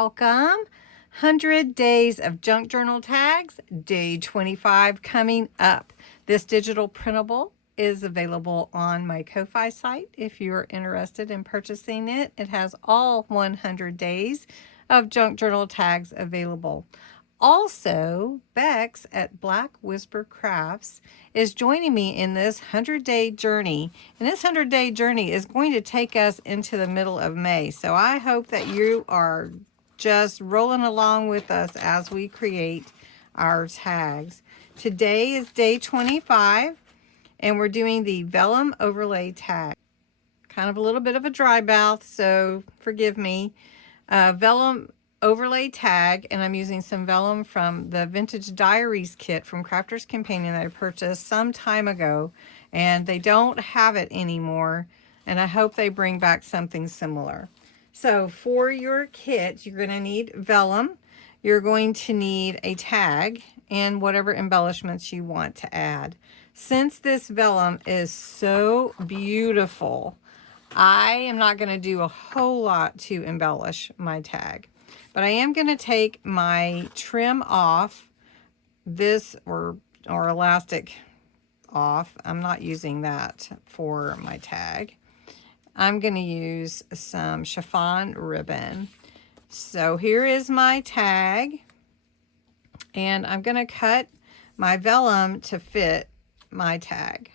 welcome. 100 Days of Junk Journal Tags, day 25 coming up. This digital printable is available on my Ko-Fi site if you're interested in purchasing it. It has all 100 days of junk journal tags available. Also, Bexx at Black Whisper Crafts is joining me in this 100-day journey. And this 100-day journey is going to take us into the middle of May. So I hope that you are just rolling along with us as we create our tags. Today is day 25, and we're doing the Vellum overlay tag. Kind of a little bit of a dry mouth, so forgive me. Vellum overlay tag, and I'm using some vellum from the Vintage Diaries kit from Crafter's Companion that I purchased some time ago, and they don't have it anymore, and I hope they bring back something similar. So for your kit, you're going to need vellum, you're going to need a tag, and whatever embellishments you want to add. Since this vellum is so beautiful, I am not going to do a whole lot to embellish my tag. But I am going to take my trim off this or elastic off. I'm not using that for my tag. I'm going to use some chiffon ribbon. So here is my tag, and I'm going to cut my vellum to fit my tag.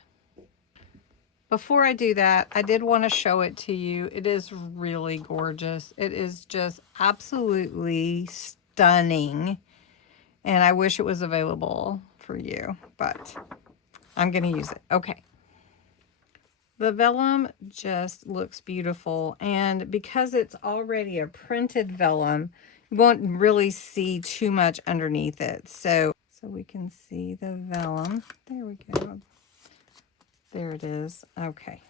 Before I do that, I did want to show it to you. It is really gorgeous. It is just absolutely stunning. And I wish it was available for you, but I'm going to use it. Okay. The vellum just looks beautiful. And because it's already a printed vellum, you won't really see too much underneath it. So we can see the vellum. There we go. There it is. Okay.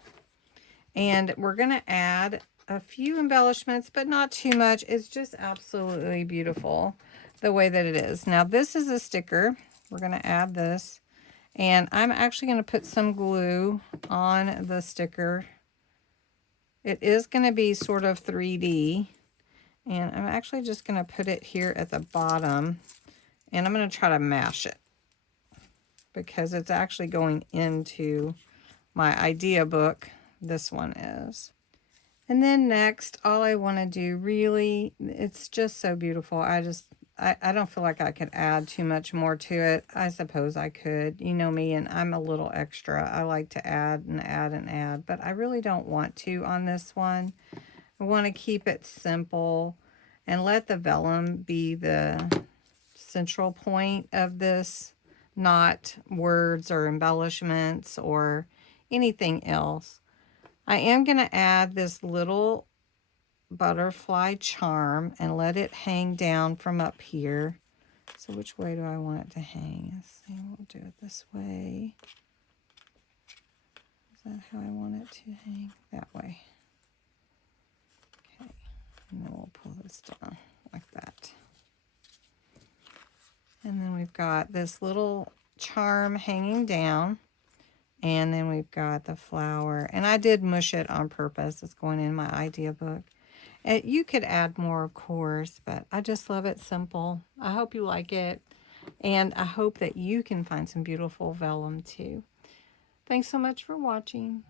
And we're going to add a few embellishments, but not too much. It's just absolutely beautiful the way that it is. Now, this is a sticker. We're going to add this. And I'm actually going to put some glue on the sticker. It is going to be sort of 3D. And I'm actually just going to put it here at the bottom. And I'm going to try to mash it, because it's actually going into my idea book. This one is. And then next, all I want to do really, it's just so beautiful. I don't feel like I could add too much more to it. I suppose I could. You know me, and I'm a little extra. I like to add and add and add, but I really don't want to on this one. I want to keep it simple and let the vellum be the central point of this, not words or embellishments or anything else. I am going to add this little butterfly charm and let it hang down from up here. So which way do I want it to hang? Let's see, we'll do it this way. Is that how I want it to hang? That way. Okay, and then we'll pull this down like that. And then we've got this little charm hanging down. And then we've got the flower. And I did mush it on purpose. It's going in my idea book. And you could add more, of course, but I just love it simple. I hope you like it. And I hope that you can find some beautiful vellum too. Thanks so much for watching.